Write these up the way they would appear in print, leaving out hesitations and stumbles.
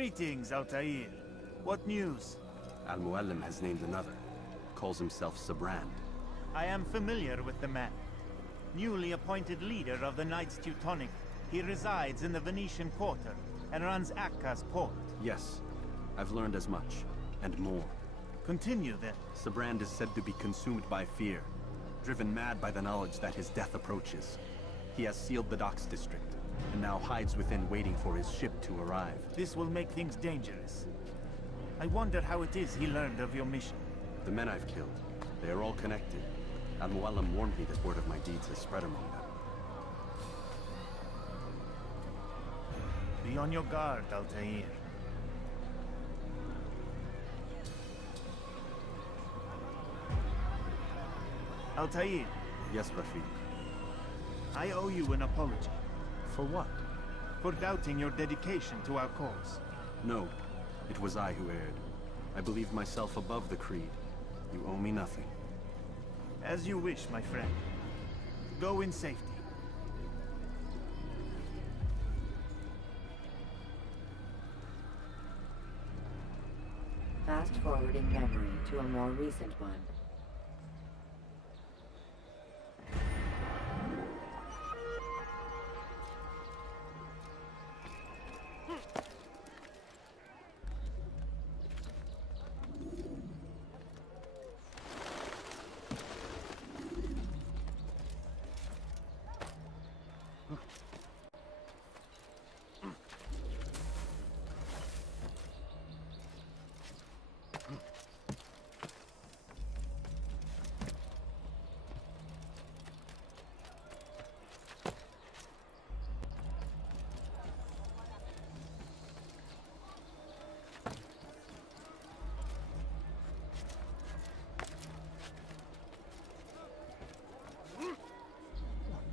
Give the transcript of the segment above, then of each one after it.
Greetings, Altaïr. What news? Al-Muallim has named another. Calls himself Sabrand. I am familiar with the man. Newly appointed leader of the Knights Teutonic, he resides in the Venetian Quarter and runs Akka's port. Yes, I've learned as much, and more. Continue then. Sabrand is said to be consumed by fear, driven mad by the knowledge that his death approaches. He has sealed the docks district, and now hides within waiting for his ship to arrive. This will make things dangerous. I wonder how it is he learned of your mission. The men I've killed, they are all connected. Al-Muallim warned me that word of my deeds has spread among them. Be on your guard, Altaïr. Altaïr. Yes, Rafiq. I owe you an apology. For what? For doubting your dedication to our cause. No, it was I who erred. I believed myself above the creed. You owe me nothing. As you wish, my friend. Go in safety. Fast-forwarding memory to a more recent one.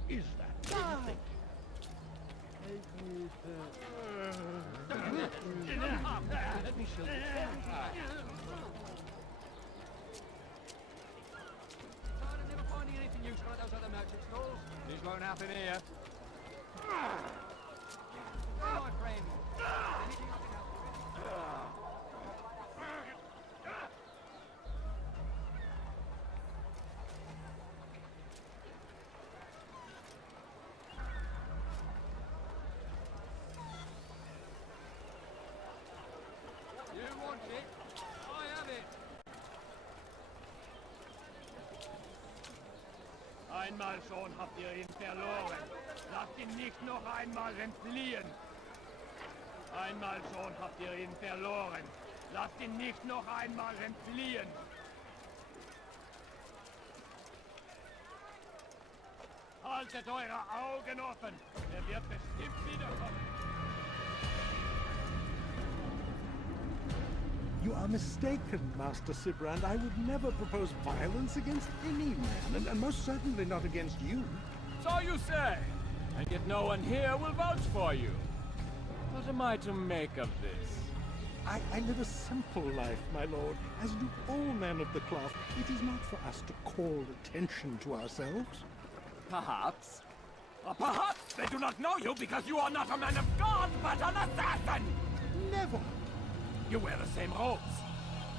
Is that? Let me show you. Never finding anything useful at those other merchant stalls. This won't happen here. Oh, my friend. Anything I can help you with? You want it? I have it. Einmal schon habt ihr ihn verloren. Lasst ihn nicht noch einmal entfliehen. Einmal schon habt ihr ihn verloren. Lasst ihn nicht noch einmal entfliehen. Haltet eure Augen offen. Er wird bestimmt wiederkommen. You are mistaken, Master Sibrand. I would never propose violence against any man, and most certainly not against you. So you say, and yet no one here will vouch for you. What am I to make of this? I live a simple life, my lord, as do all men of the cloth. It is not for us to call attention to ourselves. Perhaps. Or perhaps they do not know you because you are not a man of God, but an assassin! Never! You wear the same robes.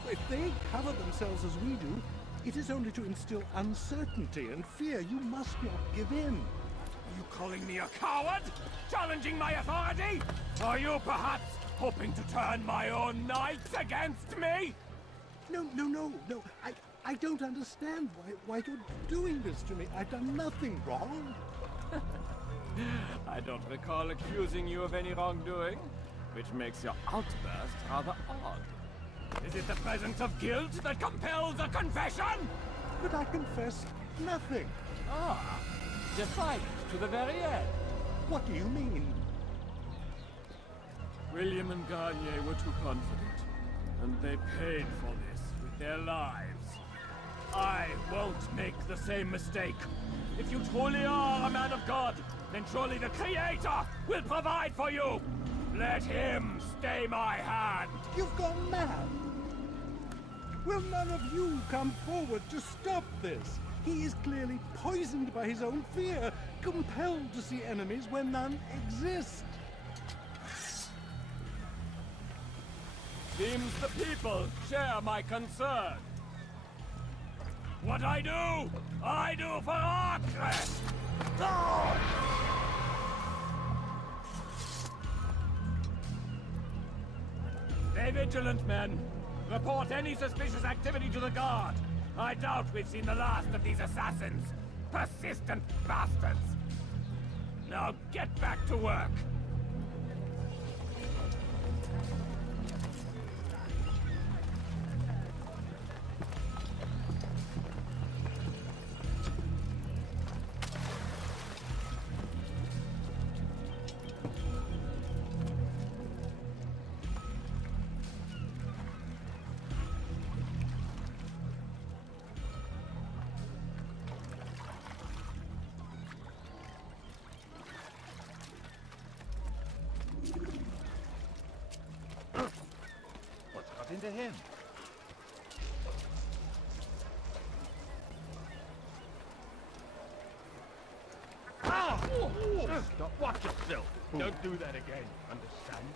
If they cover themselves as we do, it is only to instill uncertainty and fear. You must not give in. Are you calling me a coward? Challenging my authority? Are you perhaps hoping to turn my own knights against me? No. I don't understand why you're doing this to me. I've done nothing wrong. I don't recall accusing you of any wrongdoing, which makes your outburst rather odd. Is it the presence of guilt that compels a confession? But I confess nothing. Ah, defiant to the very end. What do you mean? William and Garnier were too confident, and they paid for this with their lives. I won't make the same mistake. If you truly are a man of God, then surely the Creator will provide for you! Let him stay my hand! You've gone mad! Will none of you come forward to stop this? He is clearly poisoned by his own fear, compelled to see enemies where none exist. Seems the people share my concern. What I do for Arcrest! Stay vigilant, men. Report any suspicious activity to the guard. I doubt we've seen the last of these assassins. Persistent bastards! Now get back to work! Into him. Ah! Stop! Watch yourself! Don't do that again, understand?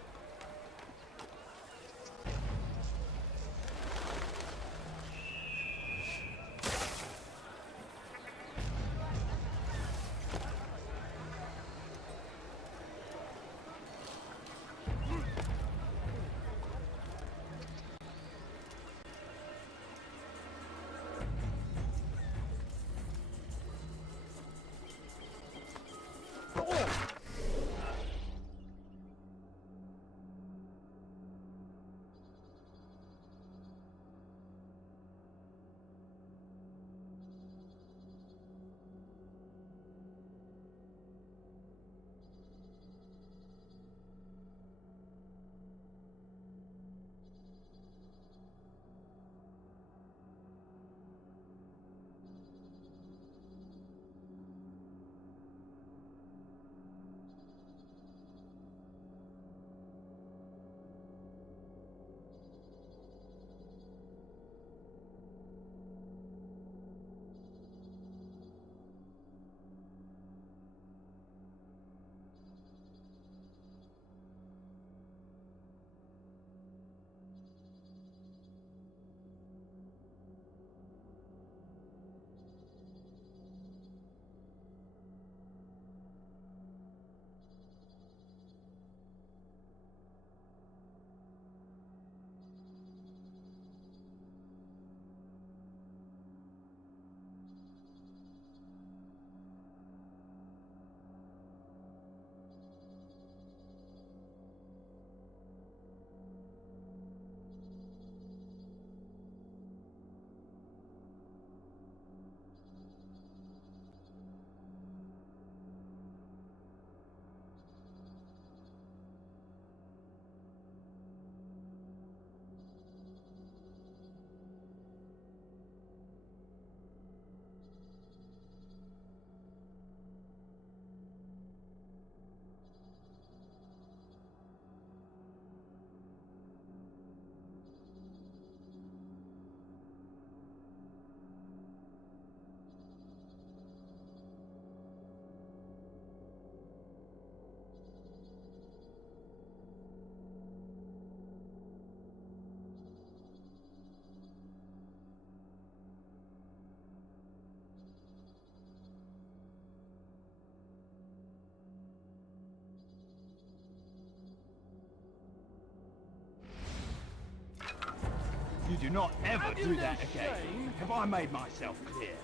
You do not ever do that again. Have I made myself clear?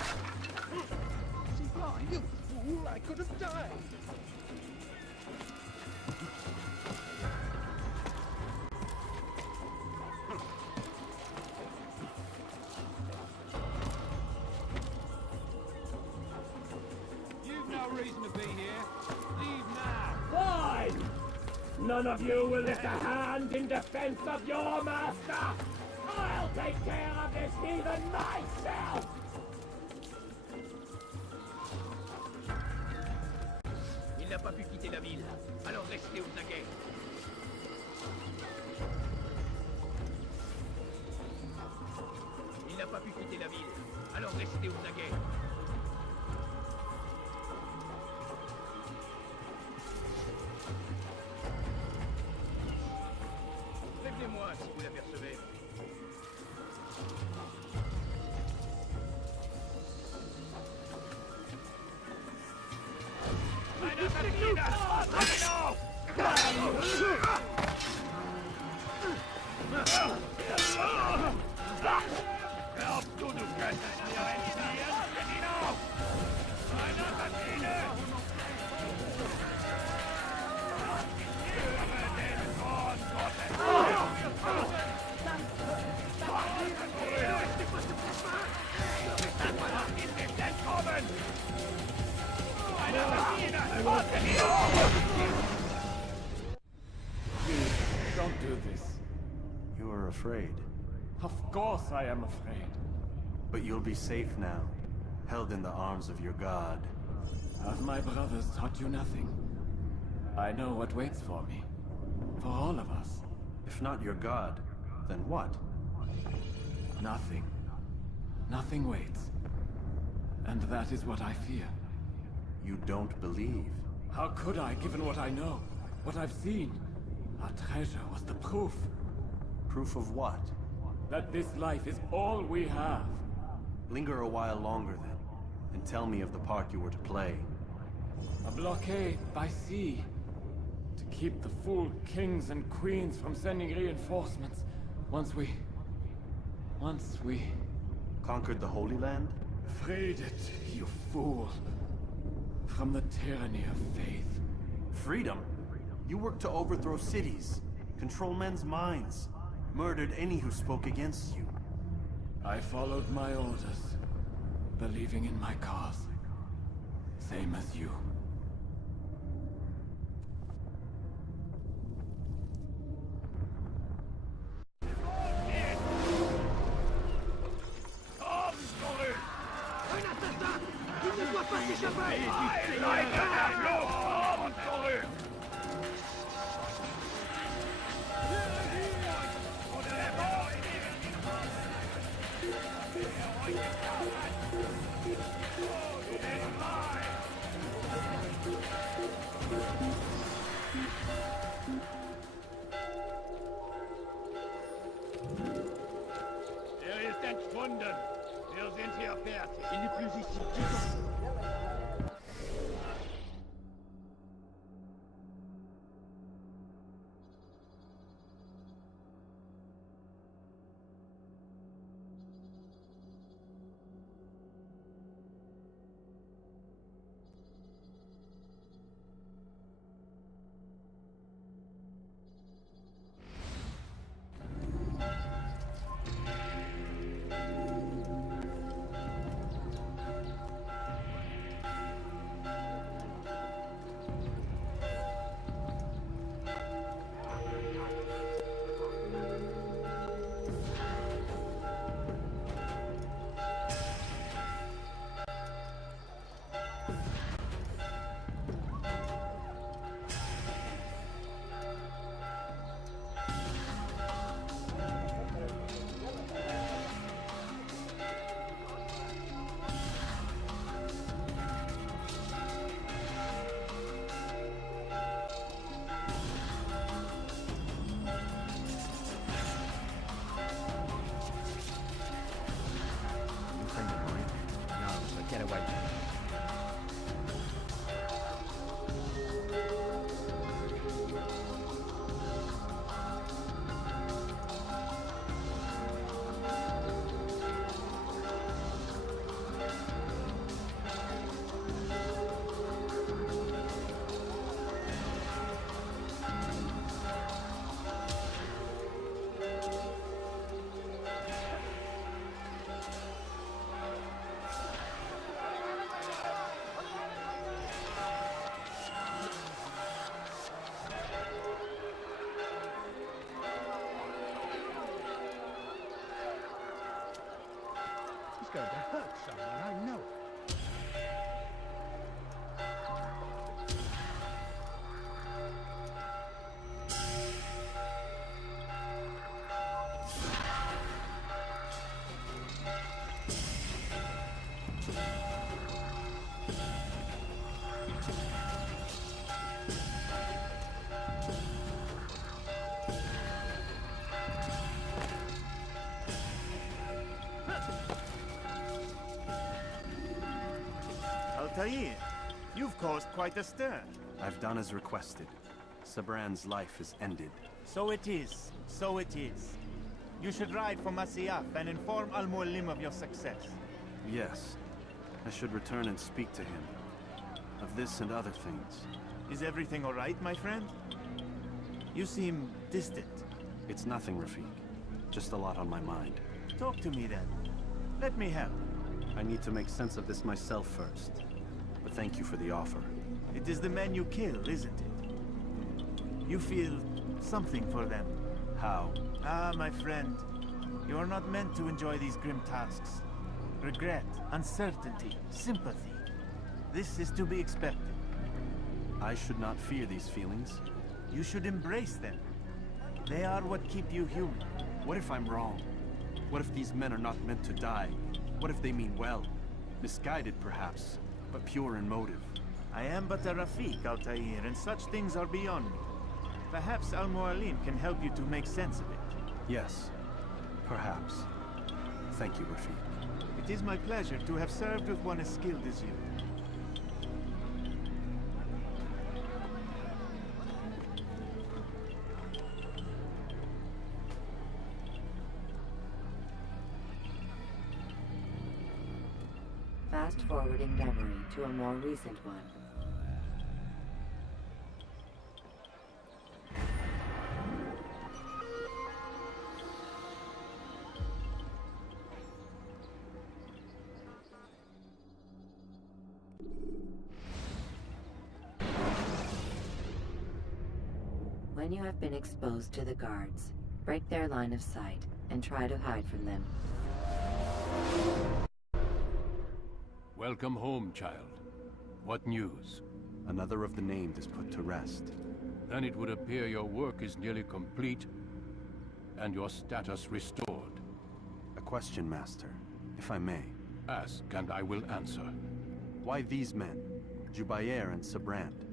Is he blind? You fool! I could have died. You've no reason to be here. Leave now. Fine! None of you will lift a hand in defense of your master! I'll take care of this heathen myself! Il n'a pas pu quitter la ville, alors restez aux aguets. Il n'a pas pu quitter la ville, alors restez aux aguets. vous l'apercevez. Don't do this. You are afraid. Of course I am afraid. But you'll be safe now, held in the arms of your god. Have my brothers taught you nothing? I know what waits for me. For all of us. If not your god, then what? Nothing. Nothing waits. And that is what I fear. You don't believe. How could I, given what I know? What I've seen? Our treasure was the proof. Proof of what? That this life is all we have. Linger a while longer then, and tell me of the part you were to play. A blockade by sea. To keep the fool kings and queens from sending reinforcements. Once we... Conquered the Holy Land? freed it, you fool. From the tyranny of faith. Freedom? You worked to overthrow cities, control men's minds, murdered any who spoke against you. I followed my orders, believing in my cause. Same as you. Ist entschwunden. Wir sind hier fertig. Il n'est plus ici. Quittons. Get away. It's going to hurt someone, I know it. Altaïr, you've caused quite a stir. I've done as requested. Sabran's life is ended. So it is. So it is. You should ride for Masyaf and inform Al-Mualim of your success. Yes. I should return and speak to him. Of this and other things. Is everything all right, my friend? You seem distant. It's nothing, Rafik. Just a lot on my mind. Talk to me then. Let me help. I need to make sense of this myself first. But thank you for the offer. It is the men you kill, isn't it? You feel something for them. How? Ah, my friend. You are not meant to enjoy these grim tasks. Regret, uncertainty, sympathy. This is to be expected. I should not fear these feelings. You should embrace them. They are what keep you human. What if I'm wrong? What if these men are not meant to die? What if they mean well? Misguided, perhaps, but pure in motive. I am but a Rafik, Altaïr, and such things are beyond me. Perhaps Al-Mualim can help you to make sense of it. Yes, perhaps. Thank you, Rafik. It is my pleasure to have served with one as skilled as you. Fast-forwarding memory to a more recent one. When you have been exposed to the guards, break their line of sight and try to hide from them. Welcome home, child. What news? Another of the named is put to rest. Then it would appear your work is nearly complete, and your status restored. A question, Master, if I may. Ask, and I will answer. Why these men? Jubayer and Sabrand?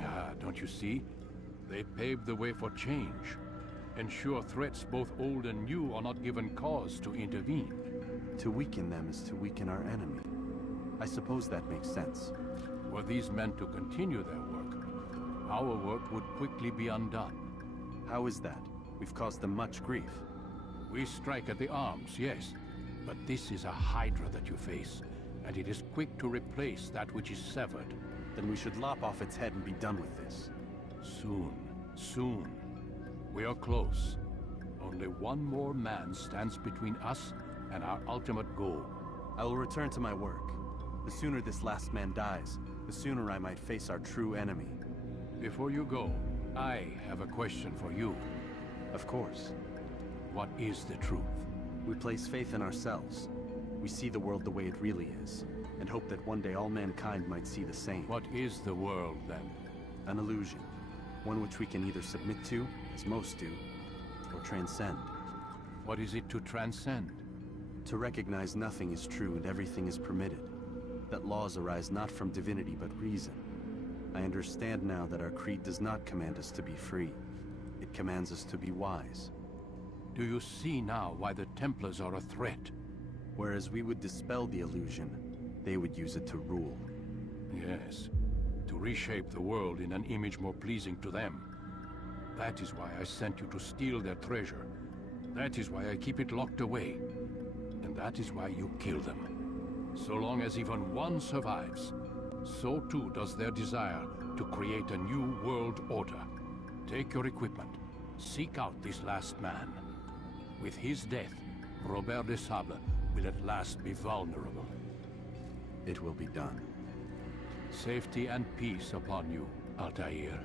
Ah, don't you see? They paved the way for change. Ensure threats both old and new are not given cause to intervene. To weaken them is to weaken our enemy. I suppose that makes sense. Were these men to continue their work, our work would quickly be undone. How is that? We've caused them much grief. We strike at the arms, yes. But this is a hydra that you face, and it is quick to replace that which is severed. Then we should lop off its head and be done with this. Soon, soon. We are close. Only one more man stands between us and our ultimate goal. I will return to my work. The sooner this last man dies, the sooner I might face our true enemy. Before you go, I have a question for you. Of course. What is the truth? We place faith in ourselves. We see the world the way it really is, and hope that one day all mankind might see the same. What is the world, then? An illusion. One which we can either submit to, as most do, or transcend. What is it to transcend? To recognize nothing is true and everything is permitted. That laws arise not from divinity but reason. I understand now that our creed does not command us to be free. It commands us to be wise. Do you see now why the Templars are a threat? Whereas we would dispel the illusion, they would use it to rule. Yes, to reshape the world in an image more pleasing to them. That is why I sent you to steal their treasure. That is why I keep it locked away. And that is why you kill them. So long as even one survives, so too does their desire to create a new world order. Take your equipment. Seek out this last man. With his death, Robert de Sable will at last be vulnerable. It will be done. Safety and peace upon you, Altaïr.